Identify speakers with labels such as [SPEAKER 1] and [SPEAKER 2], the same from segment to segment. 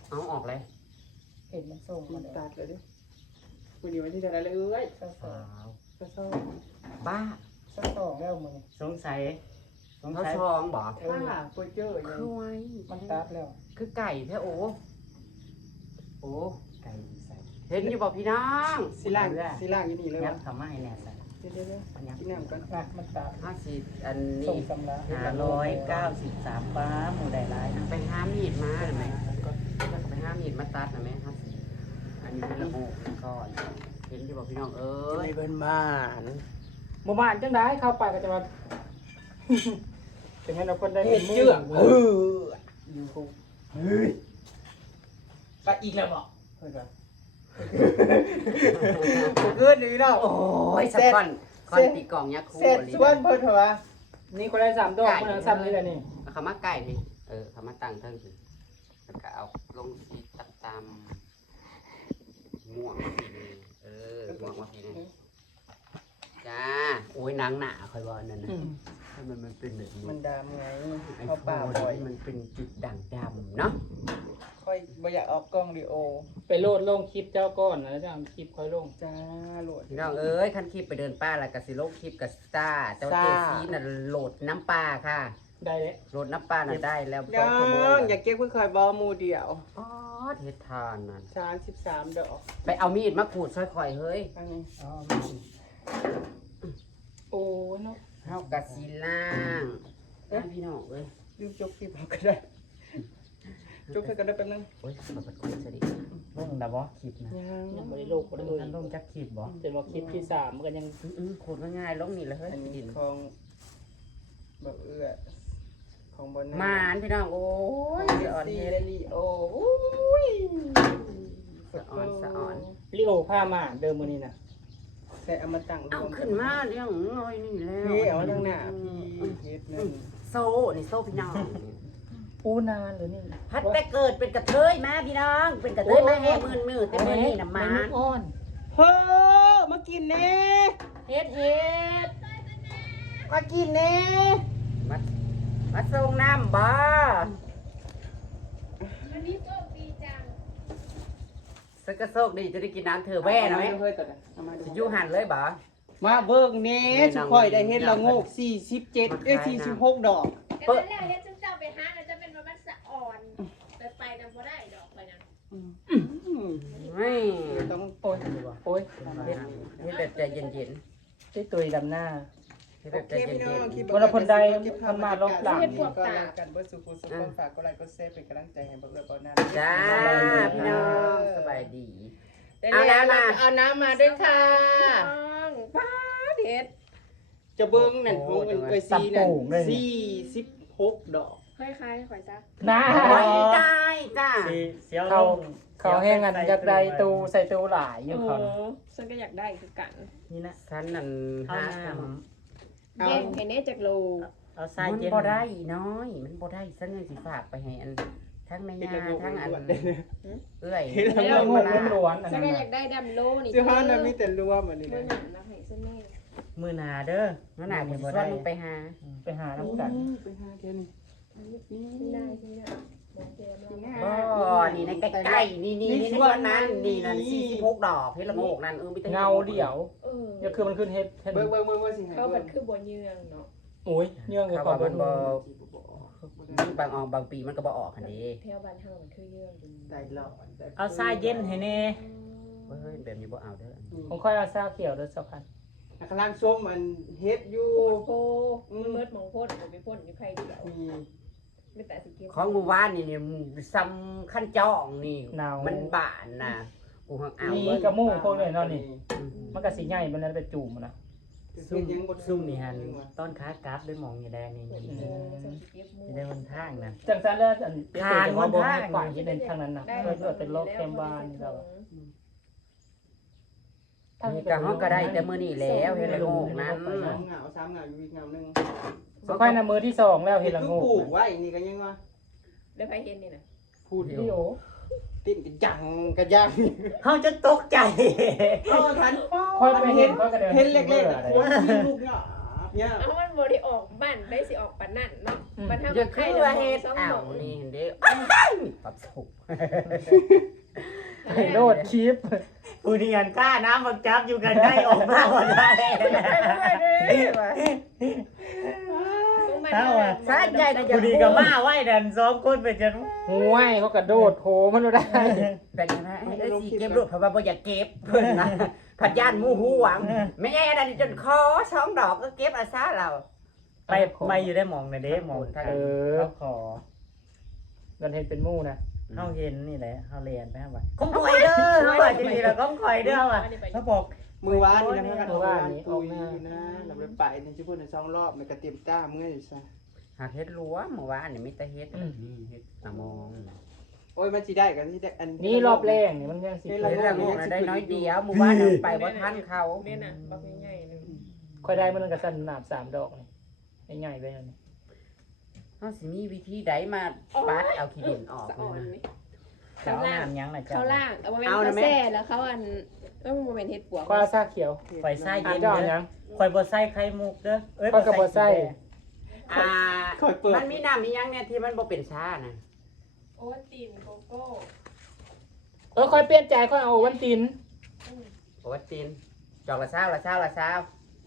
[SPEAKER 1] เอาออกเลย
[SPEAKER 2] เห็นมันส่ง
[SPEAKER 3] มั
[SPEAKER 2] มาน เลย
[SPEAKER 3] ตัดเลยดิวันนี้วันที่เท่าไหร่เลยเอ้ย
[SPEAKER 2] สอง
[SPEAKER 3] ก็เศร้า
[SPEAKER 1] บ้า
[SPEAKER 2] สองแล้วมึง
[SPEAKER 4] สงสัย
[SPEAKER 1] เขาชองบ่
[SPEAKER 3] ถ้าเปิดเจอยัง
[SPEAKER 1] คือไว้
[SPEAKER 2] มันตัดแล้ว
[SPEAKER 1] คือไก่แท้โอ้โอ้
[SPEAKER 4] ไก่ใส่
[SPEAKER 1] เห็นอยู่บ่พี่น้อง
[SPEAKER 3] สิล่างอยู่นี่เลย
[SPEAKER 4] ยั
[SPEAKER 3] วะ
[SPEAKER 4] บทำไมแน่ใส่
[SPEAKER 3] เดี๋ยวกินน้ำกัน
[SPEAKER 2] นะมันตัด
[SPEAKER 1] 50อัน
[SPEAKER 2] ส่
[SPEAKER 1] นี้
[SPEAKER 2] งสำลัก
[SPEAKER 4] 593ป้าหมูได้ร้ายนะ
[SPEAKER 1] ไปหามีดมาได้ไหมไปหามีดมาตัดนะแม่50อันนี้เป็นระบุก่อนเห็นอยู่บ่พี่น้องเอ้ย
[SPEAKER 3] ไม่เป็นบ้าน
[SPEAKER 2] หมู่บ้านจังได้เข้าไปก็จะมาถึงให้เราคนได้
[SPEAKER 3] เห็ดเจือก
[SPEAKER 2] อยู่กู
[SPEAKER 3] เฮ้ย
[SPEAKER 2] ไปอีกแล้วบ่เฮ้ยกัน
[SPEAKER 3] กูเกินเลยเนาะ
[SPEAKER 1] โอ้ยสักก้อนตีกล่องยักษ์คู่
[SPEAKER 3] เสร็จชวนเพิ่นเหรอวะ
[SPEAKER 2] นี่คนได้3ดอกมันซ้ำนี่แหละนี่
[SPEAKER 1] เขามาไก่นี่เขามาตั้งเทิงสิแล้วก็เอาลงสีตัดตามม่วงมาทีนึงม่วงมาทีนึงจ้าโอ้ยนางหนาคอยบอกนั่นนะมันเป็นแบบนี้
[SPEAKER 3] มันดำไง
[SPEAKER 1] ไอ้
[SPEAKER 3] เขาป่าบ่อย
[SPEAKER 1] มันเป็นจุดด่างดำเนาะ
[SPEAKER 3] ค่อยบ่อยากออกกล้องดิโอ
[SPEAKER 2] ไปโหลดลงคลิปเจ้าก้อนแล้วจะเอาคลิปค่อยลง
[SPEAKER 3] จ้าโหลด
[SPEAKER 1] พี่น้องเอ้ยขั้นคลิปไปเดินป่าแล้วก็สิโลกคลิปกับสตาร์เจ้าเจซีน่ะโหลดน้ำปลาค่ะ
[SPEAKER 2] ได้เลย
[SPEAKER 1] โหลดน้ำปลาน่ะได้แล้ว
[SPEAKER 3] ยั
[SPEAKER 1] ขโม
[SPEAKER 3] งอยากเก็บเพิ่งเคยบอมูเดียว
[SPEAKER 1] อ๋อเทศทานนั่น
[SPEAKER 3] 33ดอก
[SPEAKER 1] ไปเอามีดมาขูดซอยข่อยเฮ้ย
[SPEAKER 3] อันนี้
[SPEAKER 2] อ๋อโอ้เนาะ
[SPEAKER 1] เฮากะสิล่างพี่น้องเอ้ย
[SPEAKER 3] ลืมจกคลิปเอาก็ได้จกให้กันได้แป๊บนึง
[SPEAKER 1] โอ้ยขอบคุณสวัสดี
[SPEAKER 4] ลงดับบ่คลิปนะ
[SPEAKER 2] ยังไม่ได้โลกบ่ได้เลย
[SPEAKER 4] ท่านลงจักคลิปบ่
[SPEAKER 2] จนว่าคลิปที่3มันก็ยัง
[SPEAKER 1] ขูดง่ายๆลงนี่เลยเฮ้ย
[SPEAKER 3] อันนี้
[SPEAKER 1] ดิน
[SPEAKER 3] ของแบบเอื้อของบน
[SPEAKER 1] มานพี่น้องโอ้ยสะอ่อน
[SPEAKER 3] ซี
[SPEAKER 1] เฮ็ด
[SPEAKER 3] เรลีโออุ้ย
[SPEAKER 1] สะอ่อน
[SPEAKER 2] ลิโอผ้ามาเดิมมื้อนี้น่ะ
[SPEAKER 3] ใส่เอามาตั้ง
[SPEAKER 1] เอาขึ้นมาเรื่องน้อยนี่แล้ว
[SPEAKER 3] พี่เอาทางหน้าพี่เฮ็ดนั่น
[SPEAKER 1] โซ่นี่โซ่พี่น้อง
[SPEAKER 2] ปูนานหรือนี่
[SPEAKER 1] พัดแต่เกิดเป็นกระเทยมาพี่น้องเป็นกระเทยมาแห่มือแต่มื้อนี้น่ะมาน
[SPEAKER 2] อ่อน
[SPEAKER 3] เฮ้อมากินแน่
[SPEAKER 2] เฮ็ด
[SPEAKER 3] มากินแน่
[SPEAKER 1] มาส่งน้ำบ่
[SPEAKER 5] วันนี้โชคดีจัง
[SPEAKER 1] สักกระโซกดีจะได้กินน้ำเธอแว่นะไหม
[SPEAKER 3] เฮ้ยตัวนั้นเอามาดู
[SPEAKER 1] จะอยู่หันเลยบ่
[SPEAKER 3] มาเบิ่งแน่สุข่อยได้เฮ็ดละโงก4746ดอก
[SPEAKER 5] แต่ตอนแรกเฮ็ดเจ้าไปหาแล้วจะเป็นว่ามันสะอ่อนไปนำบ่ได้ดอกไปนะ
[SPEAKER 1] ไม่
[SPEAKER 3] ต้อง
[SPEAKER 2] โอ้ยโอ้ย
[SPEAKER 1] เฮ็ดแบบใจเย็น
[SPEAKER 2] ที่ตุยดำหน้า
[SPEAKER 1] ๆเฮ็ดแบบใจเย็น
[SPEAKER 2] วันละคนใดคนมารอบหลัง
[SPEAKER 3] ก็แล้วกันเบิ่สุขุสุขฝากกดไลค์กดแชร์เป็นกำลังใจให้บ่เอื้อบ่นั่น
[SPEAKER 1] ๆจ้าพี่น้องสบายดี
[SPEAKER 3] เอาน้ำมาเอาน้ำมาด้วยค่ะ
[SPEAKER 5] ป้าเด็ด
[SPEAKER 3] จะเบิ่งนั่นของเอ้ยซีนั่น46ดอก
[SPEAKER 5] ค่อยๆข่อยซะ
[SPEAKER 2] น้า
[SPEAKER 1] โอ้ยได้จ้า
[SPEAKER 4] เสียวล
[SPEAKER 2] เขา
[SPEAKER 4] ง
[SPEAKER 2] เขาแห้งกันอยากได้ตูใส่ตูหลายอยู่เขานะ
[SPEAKER 5] ฉันก็อยากได้คือกัน
[SPEAKER 4] นี่นะ
[SPEAKER 1] ฉันนั่น
[SPEAKER 4] เอา
[SPEAKER 1] หา
[SPEAKER 4] น้
[SPEAKER 3] เอา
[SPEAKER 5] แย่งให้แน่จากโล
[SPEAKER 4] ำเอาทราย
[SPEAKER 1] มัน
[SPEAKER 4] เย็น
[SPEAKER 1] บ่ได้น้อย มันบ่ได้ฉันยังสิฝากไปให้อันทั้งแม่ย่าทั้งอันเอื้อย
[SPEAKER 2] เรื่องงงล้วนๆอัน
[SPEAKER 5] ฉั
[SPEAKER 2] นั้น น
[SPEAKER 5] ก็อ
[SPEAKER 2] น่ะ
[SPEAKER 5] ยากได้ดำโลนี่
[SPEAKER 3] ซื้อห้าน่ะมีแต่รวมอันนี้
[SPEAKER 5] เมื่อ
[SPEAKER 3] นะ
[SPEAKER 5] หนังนะให้ฉันแน่
[SPEAKER 4] มือหนาเด้อ
[SPEAKER 1] นั่นน่ะผมสิชวนมึงไปหา
[SPEAKER 2] ไปหาน้ำกัน
[SPEAKER 3] ไปหาแค่นี้
[SPEAKER 5] ที่ได้ที่ได้มองเจมแล้ว
[SPEAKER 1] บ่นี่ในใกล้ๆนี่ในส่วนนั้นนี่นั่น46ดอกเฮ็ดละโงกนั่นมีแต่
[SPEAKER 2] เงาเดี่ยว
[SPEAKER 5] เออ
[SPEAKER 2] อย่าคือมันขึ้นเฮ็ด
[SPEAKER 3] เบิ่งสิให้
[SPEAKER 5] เขามันคือบ่เยืองเนาะ
[SPEAKER 2] โอ้ยเยื่องกับ
[SPEAKER 1] เขา
[SPEAKER 2] ความ
[SPEAKER 1] ว่า
[SPEAKER 2] เบิ่
[SPEAKER 1] มัน
[SPEAKER 2] ง
[SPEAKER 1] บ่บางออกบางปีมันก็บ่ออกหั่นเด้
[SPEAKER 5] แถวบ้านเฮามันคือเยือง
[SPEAKER 3] ได้หลอด
[SPEAKER 4] เอาทรายเย็นให้แน่
[SPEAKER 1] เฮ้ยแบบนี้บ่เอาเด้อ
[SPEAKER 2] ผมค่อยเอาซาเขียวเด้อสักพัน
[SPEAKER 3] ข้างล่างส้มมันเฮ็ดอยู่
[SPEAKER 5] โอ้โหมันเมิดมองพ่นไปพ่นอยู่ใครเดียว
[SPEAKER 3] มี
[SPEAKER 5] ไม่แต่สิเก็บ
[SPEAKER 1] ของหมู่บ้านนี่ซ้ำขั้นจ้องนี่
[SPEAKER 2] หนาว
[SPEAKER 1] มันบานน่ะกูหักเอา
[SPEAKER 2] มี
[SPEAKER 1] เบิ่ง
[SPEAKER 2] กระมูพวกนี้เนาะนี่มันก็สิใหญ่มันนั้นไปจุ่มนะ
[SPEAKER 4] ซุ่มซุ่มนี่หันต้นขากราฟด้วยหมองอย่าแดงนี่
[SPEAKER 5] เอ
[SPEAKER 4] นี่
[SPEAKER 5] อฉันสิเก็บมือ
[SPEAKER 4] ได้บนทางนะ
[SPEAKER 2] จังซั่นแล้วอัน
[SPEAKER 4] ทาน
[SPEAKER 2] ว่าบ่
[SPEAKER 4] ทาง
[SPEAKER 2] ให้ฝ่ายที่เป็นทางนั้นน่ะเพื่อเป็นโรคแคมบานเรา
[SPEAKER 1] นี่ก็เฮาก็ได้แต่มื้อนี้แล้วเฮ็ดละโงกนั้น
[SPEAKER 3] 2เหงา3เหงาอยู่อีกเหงานึง
[SPEAKER 2] สักค่อยน่ะมือที่2แล้วเฮ็ดละโง
[SPEAKER 3] ปลู
[SPEAKER 2] ก
[SPEAKER 3] กไว้นี่ก็ยังว่า
[SPEAKER 5] ได้ใครเห็นนี่นะ
[SPEAKER 3] พูด
[SPEAKER 2] พี่โอ
[SPEAKER 3] ติดกระจังกระยัง
[SPEAKER 4] เฮาจะตกใจ
[SPEAKER 3] ทัน
[SPEAKER 2] ค่อยไปเห็นค่อยก็เดิน
[SPEAKER 3] เห็นเล็กๆโคตรลูกเนาะเนี่ย
[SPEAKER 5] เอามันบ่ได้ออกบ้านได้สิออกปานนั่นเนาะมันทำ
[SPEAKER 1] จะ
[SPEAKER 5] ใคร
[SPEAKER 1] คือว่าเฮ็ด
[SPEAKER 5] สอง
[SPEAKER 1] อ้า
[SPEAKER 5] หม
[SPEAKER 1] ว
[SPEAKER 5] อง
[SPEAKER 1] นี่เห็นเด้ปรับสุก
[SPEAKER 2] ให้โลดคลิป
[SPEAKER 4] ผู้เรียนกล้าน้ำบักจับอยู่กันได้ออกมาบ่ได้
[SPEAKER 1] สาใจนะจะ
[SPEAKER 4] ผู้ดีก็มาไว้ดัน2คนไปจน
[SPEAKER 2] ห่วยเขากระโดดโหมันบ่ได้
[SPEAKER 1] เป็นยังไงไอ้สิเก็บรูปเพราะว่าบ่อยากเก็บเพิ่นนะผัดย่านหมู่ฮู้หวังแม่ใหญ่อันนั้นจนคอ2ดอกก็เก็บอาซาเรา
[SPEAKER 4] ไปไม่อยู่ได้หมองนะเด้หมอง
[SPEAKER 2] เออ
[SPEAKER 4] เขาขอ
[SPEAKER 2] เงินเห็นเป็นหมู่นะ
[SPEAKER 4] เฮาเห็นนี่แหละเฮาเรียนไปฮะว่าก้มคอยเด้อเฮาว่าจริงๆแล้วก้มคอยเด้อว่ะเขาบอก
[SPEAKER 3] มือวานนี่นะพากันออกมาตุยนะเราไปในชิพูดใน2รอบมันก็เตรียมต้าเมื่อยซะ
[SPEAKER 1] หากเฮ็ดรั้วเมื่อวานนี่มีแต่เฮ็ดนี่เฮ็ดตะมอง
[SPEAKER 3] โอ้ยมันสิได้กันที่ได้อัน
[SPEAKER 2] นี่รอบแรกนี่มันยังสิ
[SPEAKER 1] เฮ็ดละงกได้น้อยเดียวเมื่อวานเอาไปบ่ทันเขา
[SPEAKER 5] เนี่ยน่ะบักใหญ่ๆนึง
[SPEAKER 2] ค่อยได้มันก็สั่นหนาบ3ดอกนี่ง่ายๆไปนั่น
[SPEAKER 1] เฮาสิมีวิธีใดมาปัดเอาขี้ดินออก
[SPEAKER 5] สะอ่อน
[SPEAKER 1] นะ
[SPEAKER 5] นี่
[SPEAKER 4] เจ้าน้ำยังน่ะเจ้า
[SPEAKER 5] เขาล่างเอามาเป็นข้าวแซ่แล้วเขาอันต้องมาเป็นเห็ดปวก
[SPEAKER 2] ก็ซาเขียว
[SPEAKER 4] ข่อยใส่
[SPEAKER 2] อ่า
[SPEAKER 4] เย็น
[SPEAKER 2] เจ้า
[SPEAKER 4] เด้
[SPEAKER 2] หยั
[SPEAKER 4] อง ข่อยบ่ใส่ไข่มุกเด้อเอ้ย
[SPEAKER 2] ข้อยก็บ่ใส่
[SPEAKER 1] อ่า
[SPEAKER 3] ค่อยเปิด
[SPEAKER 1] มันมีน้ำมีหยังเนี่ยที่มันบ่เป็นชานะ
[SPEAKER 5] โอ้ตีนโกโก้
[SPEAKER 2] ค่อยเปลี่ยนใจค่อยเอาวันติน
[SPEAKER 1] โอ้ตีนจอกละเช้าละเช้าละเช้า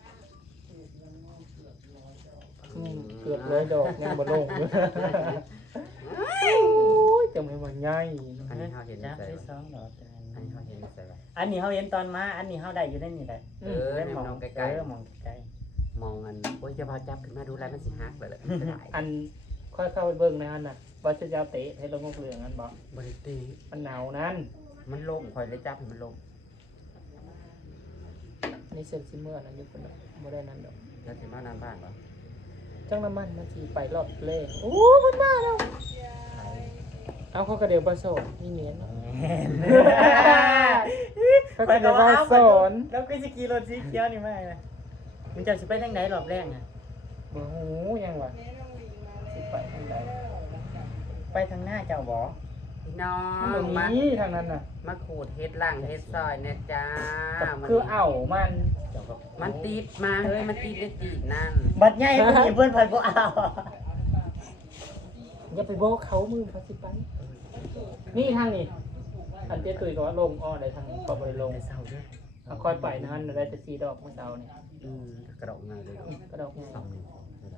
[SPEAKER 2] เกือบเลยดอกยังบ่ลงโอ้ยจำให้มันง่าย
[SPEAKER 1] อันนี้เฮาเห็น
[SPEAKER 4] จ้า
[SPEAKER 1] ใส่
[SPEAKER 4] ได้2ดอก
[SPEAKER 1] อันนี้เฮาเห็นใส่ไว้
[SPEAKER 4] อันนี้เฮาเห็นตอนมาอันนี้เฮาได้อยู่ได้นี่แหละ
[SPEAKER 1] เออเนี่ยมองไกล
[SPEAKER 4] มองไกล
[SPEAKER 1] ๆมองอันโอ้ยจะพอจับขึ้นมาดูแล้วมันสิฮักเลยแหละจะได้
[SPEAKER 2] อันค่อยเข้าไปเบิ่งในอันน่ะว่าจะเอาเตะให้ลงงกเหลืองนั้นบ่
[SPEAKER 1] บ่ได้ตี
[SPEAKER 2] มันหนาวนั้น
[SPEAKER 1] มันลงคอยเลยจับให้มันลง
[SPEAKER 2] นี่เซ็นซิเมอร์นั่นอยู่คนละบ่ได้นั่นดอก
[SPEAKER 1] แล้วสิมานานบ้านบ่
[SPEAKER 2] จังน้ำมันมันสิไปรอบเลงโอ้มันมาแล้วเอาเขากระเดียวผสมนี่เนียน เขากระเดียวผสม
[SPEAKER 4] แล้วก็สิขี่รถสีเขียวนี่มาเลยมันจะสิไปทางไหนรอบแรกอ่ะ
[SPEAKER 2] บ่หูยังวะสิไปทางใด
[SPEAKER 4] ไปทางหน้าเจ้าบ่
[SPEAKER 1] พี่น้อ
[SPEAKER 2] มั
[SPEAKER 1] ง
[SPEAKER 2] น
[SPEAKER 1] มา
[SPEAKER 2] มีทางนั้นน่ะ
[SPEAKER 1] มาขูดเฮ็ดล่างเฮ็ดซอยเนี่ยจ้า
[SPEAKER 2] คือเอามัน
[SPEAKER 4] เจ้าก็
[SPEAKER 1] มันติดมาเฮ้ยมันติดในตีนนั่น
[SPEAKER 4] บัดใหญ่ผู้หญิงเพิ่นเพิ่นบ่เอา
[SPEAKER 2] อย่าไปบอกเขามือเขาสิไปนี่ทางนี้อันเตี้ยตุยก็ว่าลงอ้อได้ทางนี้ก็บ่ได้ลง
[SPEAKER 4] แต่เศร้าเด้อ
[SPEAKER 2] เอาค่อยไปนะฮะได้แต่4ดอกเมื่อเช้านี่
[SPEAKER 1] กระดกไงเลย
[SPEAKER 2] ก็ดอกง่าย
[SPEAKER 1] สองนิ้ว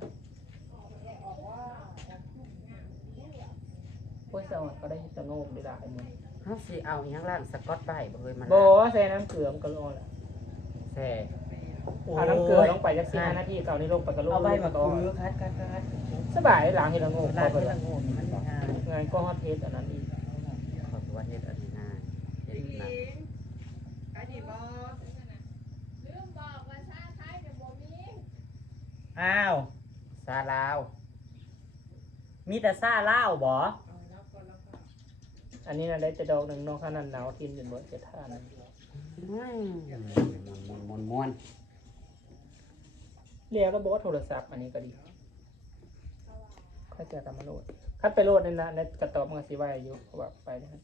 [SPEAKER 2] โอ้ยสวัสดิ์ก็ได้สงบได้หลายมื้อ
[SPEAKER 1] เฮาสิเอาอีหยังล่างสกอตไบรท์บ่เฮ้ยมัน
[SPEAKER 2] บ่ใส่น้ำเกลือมันก็รอดแล้ว
[SPEAKER 1] แซ่
[SPEAKER 2] เอาน้ำเกลือลงไปจัก4-5นาทีเก่านี่ลงไปก็ลง
[SPEAKER 4] เอาใบมา
[SPEAKER 2] ก็
[SPEAKER 4] คือคัด
[SPEAKER 2] สบายล้างเฮ็ดละโงก
[SPEAKER 4] ลา
[SPEAKER 2] เข้า
[SPEAKER 4] ด
[SPEAKER 2] ไป
[SPEAKER 4] ที่
[SPEAKER 2] แล้
[SPEAKER 4] ละ
[SPEAKER 2] ว
[SPEAKER 4] โง่นี่มันง่าย
[SPEAKER 2] งานก็ฮอตเทสอันนั้นอีก
[SPEAKER 1] ขอตัวเฮ็ดอันนี้นะเฮ็ดนั่น
[SPEAKER 5] ลืมบอกว่าชาไทยเนี่ยบ่มี
[SPEAKER 4] อ้าว
[SPEAKER 1] ซาลาว
[SPEAKER 4] มีแต่ซ่าเล่าวบ่
[SPEAKER 2] อันนี้น่ะได้แต่ดอกหนึงเนาะขนาดหนาวทิ่มจนบ่จะทาน
[SPEAKER 1] มวน
[SPEAKER 2] เรียกแล้วบ่โทรศัพท์อันนี้ก็ดีค่อยจะกลับมาโหลดคัดไปโหลดนั่นน่ะในกระตอบมันก็สิไว้อยู่เพราะว่าไปนะ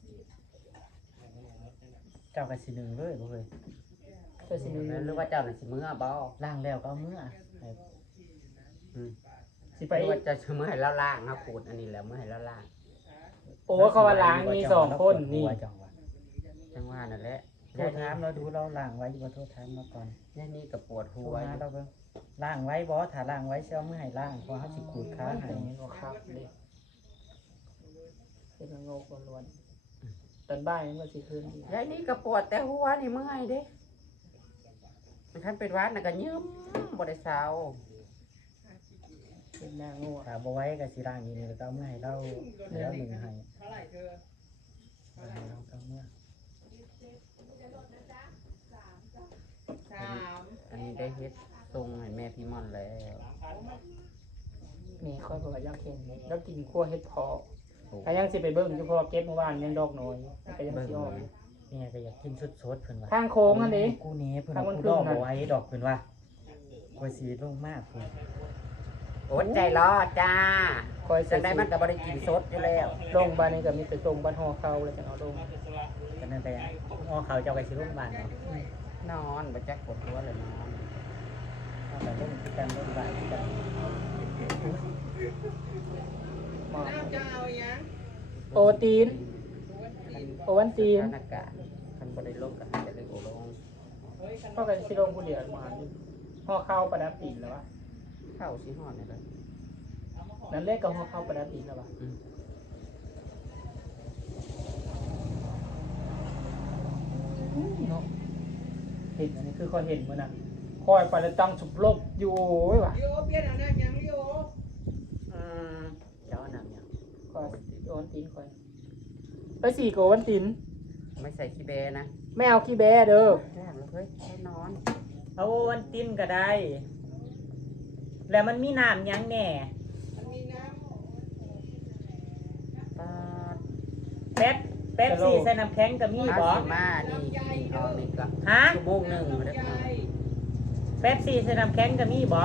[SPEAKER 4] เจ้าก็สิหนึ่งเลยบ่เฮ้ย
[SPEAKER 2] เจ้าสิมี
[SPEAKER 1] หรือว่าเจ้าน่ะสิมื้อบ่
[SPEAKER 4] ล้างแล้วก็เอามื้อให้
[SPEAKER 2] สิ
[SPEAKER 1] ไป
[SPEAKER 2] ไป
[SPEAKER 1] ว่าจะมื้อให้เราล้างเฮาขูดอันนี้แล้วมื้อให้เราล้าง
[SPEAKER 2] โอ้เขาว่าล้างมี2คนนี่
[SPEAKER 4] จังหวะ
[SPEAKER 1] จังว่านั่นแหละ
[SPEAKER 4] โทรถามเราดูเราล้างไว้บ่โทรถามเราก่อน
[SPEAKER 1] ยายนี่ก็ปวด
[SPEAKER 4] โท
[SPEAKER 1] หั
[SPEAKER 4] ร
[SPEAKER 1] ว
[SPEAKER 4] หาเราเบิ่งล้างไว้บ่ถ้าล้างไว้สิเอามื้อให้ล้างเพราะเฮาสิขูดขาให้
[SPEAKER 2] อย่างนี้บ่ครับเด้เป็นละโงกล้วนๆตอนบ่ายมันก็สิคืนดี
[SPEAKER 1] ยายนี่ก็ปวดแต่หัวนี่เมื่อยเด้มันคันเป็นหวัดน่ะก็ยืมบ่ได้เซา
[SPEAKER 2] เป็นหน้างัว
[SPEAKER 4] ถ้าบ่ไว้ก็สิล้างอยู่นี่แล้วก็เอามื้อให้เราแล้วหนึ่งให้เราก็เอามื้อ
[SPEAKER 1] อันนี้ได้เฮ็ดทรงให้แม่พี่ม่อนแล้ว
[SPEAKER 2] นี่ค่อยบอกว่าอยากเห็นแล้วกินคั่วเฮ็ดเพาะถ้ายังสิไปเบิ่งอยู่เพราะว่าเก็บเมื่อวานยังดอกน้อยแล้วก็ยังสิออกอยู่
[SPEAKER 4] แม่ก็อยากกินสดๆเพิ่นว่า
[SPEAKER 2] ทางโค้งอันนี้
[SPEAKER 4] กูนี้เพิ่น
[SPEAKER 2] ทางมัน
[SPEAKER 4] กู
[SPEAKER 2] ขึ้
[SPEAKER 4] ด
[SPEAKER 2] น
[SPEAKER 4] อก
[SPEAKER 2] น่ะ
[SPEAKER 4] บ่ไว้ดอกเพิ่นว่ากูสิลงมากเพิ่น
[SPEAKER 1] อดใจรอจ้า
[SPEAKER 2] คอย
[SPEAKER 1] จั
[SPEAKER 2] ใส่
[SPEAKER 1] งได้มันก็บ่ได้กินสดอยู่แล้ว
[SPEAKER 2] ลงบ้านนี้ก็มีแต่ตรงบ้านหอเขาแล้วจังเอาลง
[SPEAKER 4] ก็นั่นแหละอ๋อเขาเจ้าก็สิลงบ้านเนาะ
[SPEAKER 1] นอนบ่จักปวดหัวเลยนอน
[SPEAKER 4] เอาแต่ลงที่กันลงบาทที่กัน
[SPEAKER 2] หมอ
[SPEAKER 3] น้ำจะเอาอย่าง
[SPEAKER 2] โอตีนโอวันตีน
[SPEAKER 1] สถานการณ์คันบ่ได้ลงก็อาจจะเลยโอลง
[SPEAKER 2] พ่อกันสิลงผู้เดียวมาอยู่ห่อข้าวประดับตีนแล้ววะ
[SPEAKER 1] เข้าสิฮอดนี่เลย
[SPEAKER 2] นั่นเลขกับห่อข้าวประดับตีนแล้ววะเนาะเห็นอันนี้คือคอยเห็นมันน่ะคอยไปแล้วตั้งสุบลบอยู่ไว้วะ
[SPEAKER 3] ลิโอเปลี่ยนอันนั้นยังลิโอ
[SPEAKER 4] เจ้าหนังเนี่ย
[SPEAKER 2] คอยโอนตีนคอยไปสี่โกวันตีน
[SPEAKER 1] ไม่ใส่ขี้แบนะ
[SPEAKER 2] ไม่เอาขี้แบเด้อ
[SPEAKER 1] แซ่บแล้วเฮ้ยให้นอน
[SPEAKER 4] เอาวันตินก็ได้ แล้วมันมีน้ำยังแน่
[SPEAKER 3] มันมีน้
[SPEAKER 1] ปาด
[SPEAKER 4] แป๊บซี่ใส่น้ำแข็งก็มี
[SPEAKER 1] มา
[SPEAKER 4] บ่
[SPEAKER 1] สิมานี่กินออกนี่ก็
[SPEAKER 4] ฮะ
[SPEAKER 1] ชั่วโมงหนึงบ่ได้
[SPEAKER 3] ำใหญ่
[SPEAKER 4] แป๊บซี่ใส่น้ำแข็งก็มีบ่
[SPEAKER 3] โอ้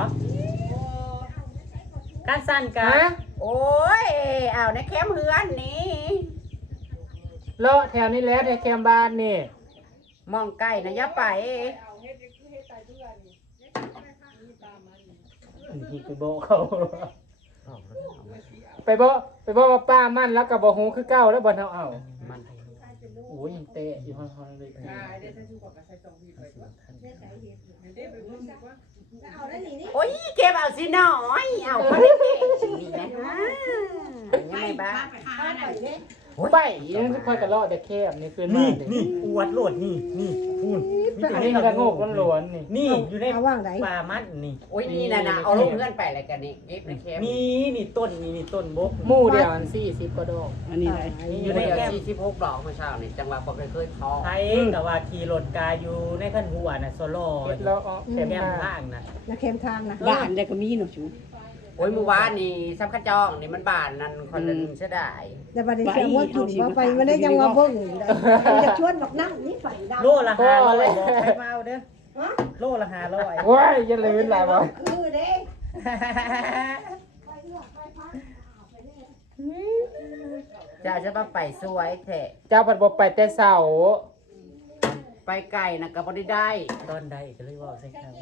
[SPEAKER 4] การสั่นกั
[SPEAKER 2] ฮะ
[SPEAKER 4] น
[SPEAKER 1] โอ้ยเอาในแคมป์เฮือนนี่
[SPEAKER 2] เลาะแถวนี้แล้วแถวแคมบ้านนี่
[SPEAKER 1] มองไก่นะอย่าไป
[SPEAKER 3] เอาเฮ็ดคือเฮ็ดตายเพื่อนนี่นี่ตามมัน
[SPEAKER 2] นี่ไปโบะเขา
[SPEAKER 1] ออกแล้วเอามา
[SPEAKER 2] ไปบอกว่าป้ามั่นแล้วกับบ่ฮู้คือเก่าแล้วบ่เฮาเอา
[SPEAKER 1] มัน
[SPEAKER 2] โอ้ยยังเตะอยู่ฮอนๆเลย
[SPEAKER 3] ตายได้ใช้ชูกับใช้ตองผิดไปว่าเฮ็ดไปเบิ่งดีกว่า
[SPEAKER 5] เอาแล้วนี่นี่
[SPEAKER 1] โอ้ยเก็บเอาสิหน่อยเอาเขาได้เก็บสินี่นะยังไงบ้าง
[SPEAKER 2] ไปยังจะคอยกันเลาะแต่แคบนี่คือ
[SPEAKER 4] นี่
[SPEAKER 2] นี่
[SPEAKER 4] นี่อวดโหลดนี่พูน
[SPEAKER 2] อันนี้กระโงกล้วนๆนี่
[SPEAKER 4] นี่อยู่ใน
[SPEAKER 6] เอาว่างไหน
[SPEAKER 4] ป่ามันนี่
[SPEAKER 1] โอ้ยนี่นะเอาลงเพื่อนไปอะไรกันนี่เก็บในแคมป์
[SPEAKER 4] นี่ต้นนี่ต้นบก
[SPEAKER 2] หมู่เดียวอัน40กว่าดอก
[SPEAKER 6] อันนี้ไหน
[SPEAKER 1] อยู่ในแคมป์46ดอกเมื่อเช้านี่จังหวะบ่เคยทอ
[SPEAKER 4] ไทยกับว่าขี่รถกาอยู่ในขั้นหัวน่ะโซโล่
[SPEAKER 2] เก็บแล้วอ๋อแค
[SPEAKER 4] แก้
[SPEAKER 2] ม
[SPEAKER 4] ม
[SPEAKER 2] ผ้า
[SPEAKER 4] ข้างน่ะ
[SPEAKER 6] นะเข้มทางนะบ้านได้ก็มีเนาะชู
[SPEAKER 1] โอ้ยเมื่อวานนี่ซับขจองนี่มันบานนั่นคนละเสียดาย
[SPEAKER 6] แต่บัดนี้เสียงว่ากินว่าไปมันได้ยังว่าเบิ่งจะชวนบักน้ำนี่ไฟดำ
[SPEAKER 4] โลละ500บอกใครมาเอาเด้อโลละ500
[SPEAKER 2] โอ้ยอย่าลืมหลายบ่
[SPEAKER 6] คือเด้
[SPEAKER 1] จะมาไปสวยแท้
[SPEAKER 2] เจ้าผัดบ่ไปแต่เช้า
[SPEAKER 1] ไปไก่นะก็บ่ได้
[SPEAKER 4] ตอนใดก็เลยว่าใส่ข้าง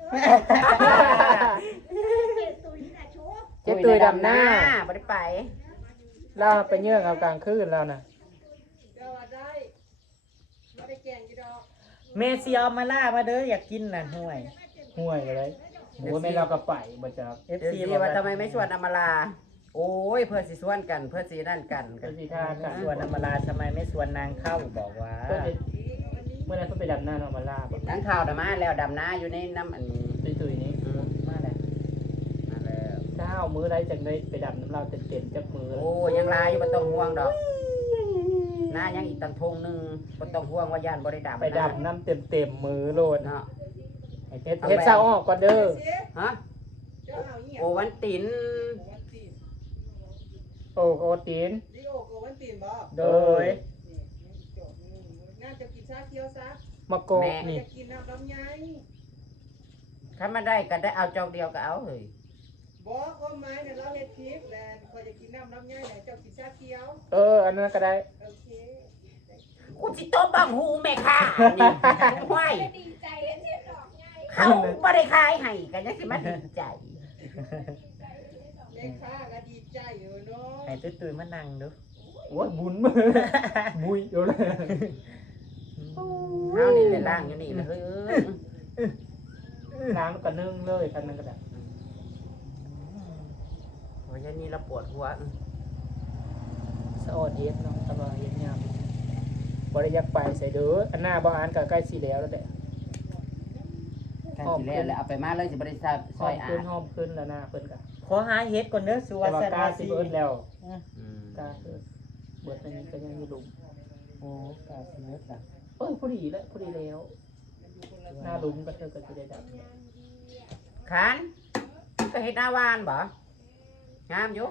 [SPEAKER 2] เจ๊ตุยดำหน้า
[SPEAKER 1] บ่ได้ไป
[SPEAKER 2] เราไปเยื่องเอากลางคืนแล้วน่ะ
[SPEAKER 3] เจ้าว่าได้บ่ได้แกงอยู่ดอก
[SPEAKER 4] เมเซียมาล่ามาเด้ออยากกินน่ะห่วย
[SPEAKER 2] ห่วยเลยโอ้ยไม่เราก็ไปบ่จัก
[SPEAKER 1] เดี๋ยว
[SPEAKER 4] FC
[SPEAKER 1] สิว่าทำไมไม่ชวนอำมาลา โอ้ยเพื่อสิชวนกันเพื่อสินั่นกัน
[SPEAKER 2] ก็สิท่ากัน
[SPEAKER 4] ส่วนอำมาลาทำไมไม่ส่วนนางเข้าบอกว่า
[SPEAKER 2] เพิ่นไปเมื่อนั้นเพิ่นไปดำหน้าเนาะมาล่าบ่
[SPEAKER 1] ทั้งข่าวดำมาแล้วดำนาอยู่ในน้ำอัน
[SPEAKER 2] ตุยๆนี้
[SPEAKER 1] มาแล้วมาแล้ว
[SPEAKER 2] ถ้าเอามือใดจังได้ไปดำน้ำเราเต็มๆจักมือ
[SPEAKER 1] โอ้ยังลายอยู่บ่ต้องห่วงดอกหน้ายังอีกตั้งทงหนึงบ่ต้องห่วงว่าย่านบ่ได้ดำ
[SPEAKER 2] ไปดำน้ำเต็มๆมือโลด
[SPEAKER 1] เนาะ
[SPEAKER 2] เฮ็ดเช้าออกก่อนเด้อ
[SPEAKER 1] ฮะ
[SPEAKER 3] เจ้าเอาอีหยัง
[SPEAKER 1] โอวันติน
[SPEAKER 3] วันตีน
[SPEAKER 2] โอ้โอตีน
[SPEAKER 3] ลิโอกับวันตีนบ่
[SPEAKER 2] โดย
[SPEAKER 3] จบน่าจะกินชาเขียวซะ
[SPEAKER 2] มะโกกนี่
[SPEAKER 3] จะกินน้ำลำไย
[SPEAKER 1] ถ้ามาได้ก็ได้เอาจอกเดียวก็เอาเฮ้ย
[SPEAKER 3] บอกว่าไม้เนี่ยเราเฮ็ดคลิปแล้วคอยจะกินน้ำลำไยเนี่ยเจ้ากินชาเขียว
[SPEAKER 2] อันนั้นก็ได้
[SPEAKER 3] โอเค
[SPEAKER 1] กูสิโตบังหูแม่ค่ะนี่ห้วย
[SPEAKER 5] ดีใจเห็นเสียดอกไง
[SPEAKER 1] เขาบ่ได้ขายให้ก็ยังสิมาดีใจ
[SPEAKER 3] แม่ค้าก็ดีใจอยู่เนาะ
[SPEAKER 4] ให้ตุ้ยๆมานั่งดู
[SPEAKER 2] โอ้ยบุญมือบุยอยู่เลย
[SPEAKER 1] เฮานี่เลยล่างอยู่นี่เลยเฮ้ยเอ้ย
[SPEAKER 2] น้ำก็นึ่งเลยคันนั้นก็ได้
[SPEAKER 1] โอ้ยอันนี้เราปวดหัว
[SPEAKER 2] สะอดเฮ็ดเนาะตะบะเฮ็ดยามบ่ได้อยากไปใส่เด้ออันหน้าบ่อ่านก็ใกล้สิแล้วแล้วแหละ
[SPEAKER 1] การสิแล้วแล้วเอาไปมาเลยสิบ่ได้ซอยอา
[SPEAKER 2] หอมขึ้นแล้วหน้าเพิ่นก็
[SPEAKER 4] ขอหาเฮ็ดก่อนเด้อสุ
[SPEAKER 2] แต่
[SPEAKER 4] วั
[SPEAKER 2] ว่า
[SPEAKER 4] ส
[SPEAKER 2] กา
[SPEAKER 4] นา
[SPEAKER 2] สิ
[SPEAKER 4] สี
[SPEAKER 2] เบิดแล้ว
[SPEAKER 1] อืม
[SPEAKER 2] กาเบิดอันนี้ก็ยังอยู่หลุม
[SPEAKER 4] โอ้กาสิเบิดล่ะ
[SPEAKER 2] พอดีแล้วพอดีแล้วหน้าหลุมก็เธอก็สิได้ดับ
[SPEAKER 1] คันก็เฮ็ดหน้าวานบ่งามอยู่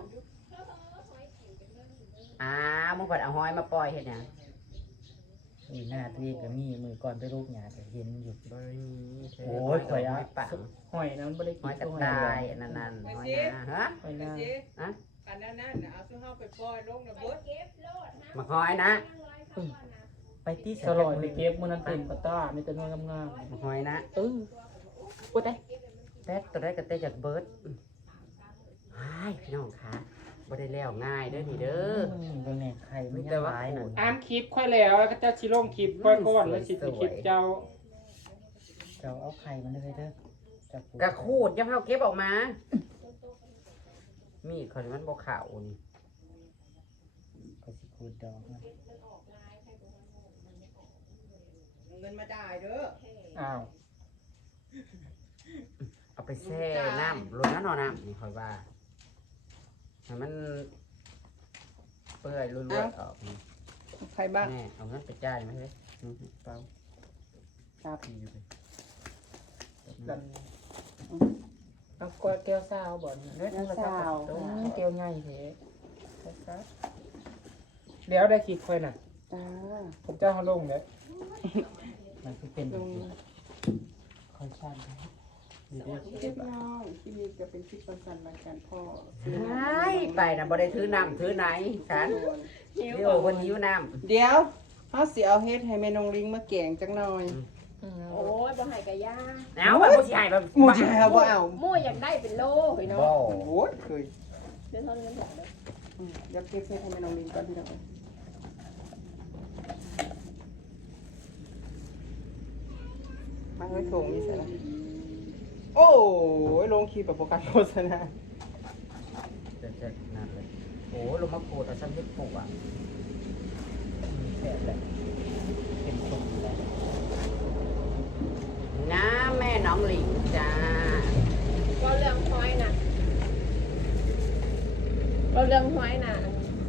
[SPEAKER 1] มึงเพิ่นเอาหอยมาปล่อยเฮ็ดหยัง
[SPEAKER 4] นี่หน้าตัวเองก็มีมือก่อนไปลูกหยาก็เห็นอยู่
[SPEAKER 1] บ่มี
[SPEAKER 4] โอ้ยข่อยเอา
[SPEAKER 1] หอยปัง
[SPEAKER 2] หอยนั้นบ่ได้
[SPEAKER 1] ห
[SPEAKER 2] กิ
[SPEAKER 1] อน ยกระ
[SPEAKER 2] ตัวหอย
[SPEAKER 1] ต่าย
[SPEAKER 2] เลย
[SPEAKER 1] อันนั้นหอยนาฮะ
[SPEAKER 2] หอยหน้า
[SPEAKER 3] เจ๊
[SPEAKER 1] ฮะ
[SPEAKER 3] อันนั้นน่ะเอาซุเฮาไปปล่อยลงนะเบิด
[SPEAKER 5] เก็บโลด
[SPEAKER 1] มาหอยนะ
[SPEAKER 4] ไปที่
[SPEAKER 2] สลอยไปเก็บมื้อนั้นเต็มกระต้ามีแต่เนื้องาม
[SPEAKER 1] มาหอยนะ
[SPEAKER 2] ๆพูดได้
[SPEAKER 1] แป๊กตัวได้ก็แต่จากเบิร์ดไอ้พี่น้องคะบ่ได้แล้วง่ายเด้อนี่เด้อ
[SPEAKER 4] เบิ่งนี่ไข่มันยังหลายน่ะ
[SPEAKER 2] อามคลิปค่อยแล้วก็เจ้าชิลงคลิปค่อยก่อนแล้วสิคลิปเจ้า
[SPEAKER 4] เจ้าเอาไข่มันเลยเด้อจับปู
[SPEAKER 1] กระคูดอย่าเฮาเก็บออกมา มีดเขานี่มันบ่ขาวนี่
[SPEAKER 4] ก็สิขูดดอกมัน
[SPEAKER 3] เงินมาจ่ายเด้อ
[SPEAKER 2] อ้าว
[SPEAKER 1] เอาไปแช่น้ำลดน้ำนอนน้ำนี่ค่อยว่าให้มันเปื่อยรุ่ยๆออกนี่
[SPEAKER 3] ใครบ้าง
[SPEAKER 1] แน่เอาเงินไปจ่ายไหมเฮ้ยเปล่า
[SPEAKER 3] ครับ
[SPEAKER 1] พี่อยู่ไป
[SPEAKER 2] ลำเอาก้อยแก้วซาวบ่เนี่ย
[SPEAKER 3] เงินสาว
[SPEAKER 2] แก้วใหญ่เถอะแล้วได้คลิปค่อยน่ะ
[SPEAKER 3] จ้า
[SPEAKER 2] ผมเจ้าเขาลงเนี่ย
[SPEAKER 4] มันคือเป็น
[SPEAKER 3] ลง
[SPEAKER 4] คอยชั่น
[SPEAKER 3] คลิปน้องคลิปนี้จะเป็นคลิปสั้นๆรายการพ่อ
[SPEAKER 1] ใช่ไปนะบ่ได้ถือน้ำถือไหนฉันเดี๋ยวคนหิวน้
[SPEAKER 3] เดี๋ยวเขาสิเอาเฮ็ดให้แม่นงลิงมาแกงจังหน่อย
[SPEAKER 5] โอ้ยบ่ให้กะย่า
[SPEAKER 1] ำเอาแบบผู้ชายแบบ
[SPEAKER 3] หมูชายเอาบ่เอา
[SPEAKER 5] หมู่อยากได้เป็นโลเฮ้ยเนาะ
[SPEAKER 1] บ่
[SPEAKER 3] โอ้ยเคย
[SPEAKER 5] เดี๋ยวเท่าเงินหลังเด้อ
[SPEAKER 3] เดี๋ยวเก็บเฮ็ดให้แม่นงลิงก่อนพี่น้องมาเฮ้ยโถงนี่ใส่ละโอ้ยลงคลิปแบบโฟกัสโฆษณา
[SPEAKER 1] จะนั่นเลยโอ้ลงมาโคตรเอาซ้ำเฮ็ดปลูกอ่ะ
[SPEAKER 4] แซ่บแหละเป็นคนอยู่แล้ว
[SPEAKER 1] น้าแม่น้องหลิงจ้า
[SPEAKER 5] ก็เรื่องห้อยน่ะก็เรื่องห้อยน่ะ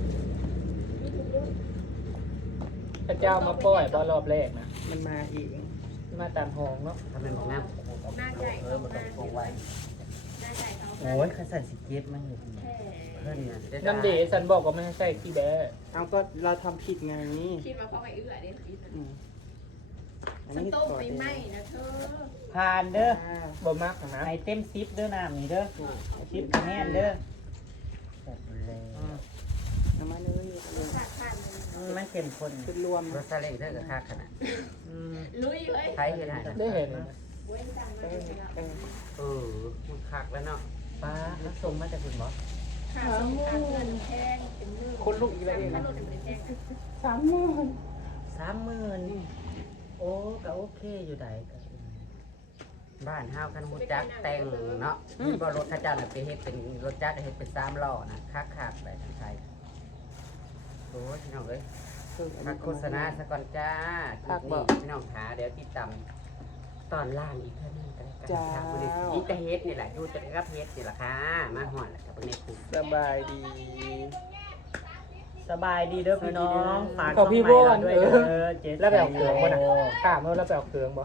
[SPEAKER 2] พระเจ้ามาปล่อยบ่รอบแรกนะ
[SPEAKER 3] มันมาเอง
[SPEAKER 2] มาตามห้องเนาะ
[SPEAKER 1] ทำเป็นบอกน้
[SPEAKER 5] หน้าใจ
[SPEAKER 1] ำเอ
[SPEAKER 5] เขา
[SPEAKER 1] อมาต้องปลูกไว้
[SPEAKER 5] หน้าใจเขา
[SPEAKER 4] โอ้ยข้าสั่นสิเก็บมันอยู่
[SPEAKER 5] แค่
[SPEAKER 1] เพื่อนน่ะได้
[SPEAKER 2] นั่นเดซันบอกว่าไม่ให้ใส่ที่แบะ
[SPEAKER 3] เอาก็เราทำผิดไง
[SPEAKER 5] คิดว่าเขาไปเอื้อเด้
[SPEAKER 3] อืมอัน
[SPEAKER 5] ฉัน
[SPEAKER 3] นี้
[SPEAKER 5] ต้มไปไหมนะเธอ
[SPEAKER 4] ผ่านเด้อ
[SPEAKER 2] บ่มักนะ
[SPEAKER 4] ให้เต็ม10เด้อน้ำนี่เด้อ10คะแนนเด้อแซ่บเลย
[SPEAKER 3] เอามาเลยเอาเลย
[SPEAKER 5] ขาดขาดเลย
[SPEAKER 4] มันเข้มข้น
[SPEAKER 3] คือรวม
[SPEAKER 1] รถซาเล้งเท่ากับค่าขนาด
[SPEAKER 5] ลุยเว้ย
[SPEAKER 1] ใครเห็นไหน
[SPEAKER 2] ได้เห็น
[SPEAKER 5] เว้นจังมา
[SPEAKER 3] เอ
[SPEAKER 5] เล
[SPEAKER 3] อย
[SPEAKER 5] นะ
[SPEAKER 3] เออ
[SPEAKER 1] เออมันคักแล้วเนาะ
[SPEAKER 4] ป้าเขาส่งมาจากคุณหมอ
[SPEAKER 5] ขาดสมขาดเงินแพงเป็นมือ
[SPEAKER 3] คนลูกอีกแล้วเอง
[SPEAKER 5] ถ้า
[SPEAKER 3] นะ
[SPEAKER 5] โดนเป็นแพง
[SPEAKER 4] 30,000โอ้ก็โอเคอยู่ได้ก็
[SPEAKER 1] บ้านห้าวคันหูจักแต่งเนาะมีบ่รถข้าเจ้าน่ะไปเฮ็ดเป็นรถจักรเฮ็ดเป็น3ล้อน่ะคักๆไปทางไทยโอ้ยพี่น้องเอ้ยพักโฆษณาซะก่อนจ้าคลิปนี้พี่น้องขาเดี๋ยวติดตามตอนล่างอีกเท่านึงก็ได้กันค่ะวันนี้อีแต่เฮ็ดนี่แหละอยู่แต่กับเฮ็ดนี่แหละค่ะมาฮอดแล้วกับในคุก
[SPEAKER 3] สบายดี
[SPEAKER 4] สบายดีเด้อพี่น้องฝาก
[SPEAKER 2] ขอพี่
[SPEAKER 4] ช่
[SPEAKER 2] โบ้
[SPEAKER 4] องใหม่
[SPEAKER 2] น
[SPEAKER 4] เราด้วย
[SPEAKER 2] เอ
[SPEAKER 4] เด้
[SPEAKER 2] อ
[SPEAKER 4] อเจ๊
[SPEAKER 2] แล้วแบบเครื่องบ่น่ะถามว่าแล้วแบบเครื่องบ่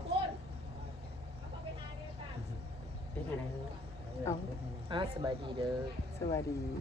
[SPEAKER 1] เป็นอะไร
[SPEAKER 3] เอา
[SPEAKER 2] สบายดีเด้อ
[SPEAKER 3] สบายดี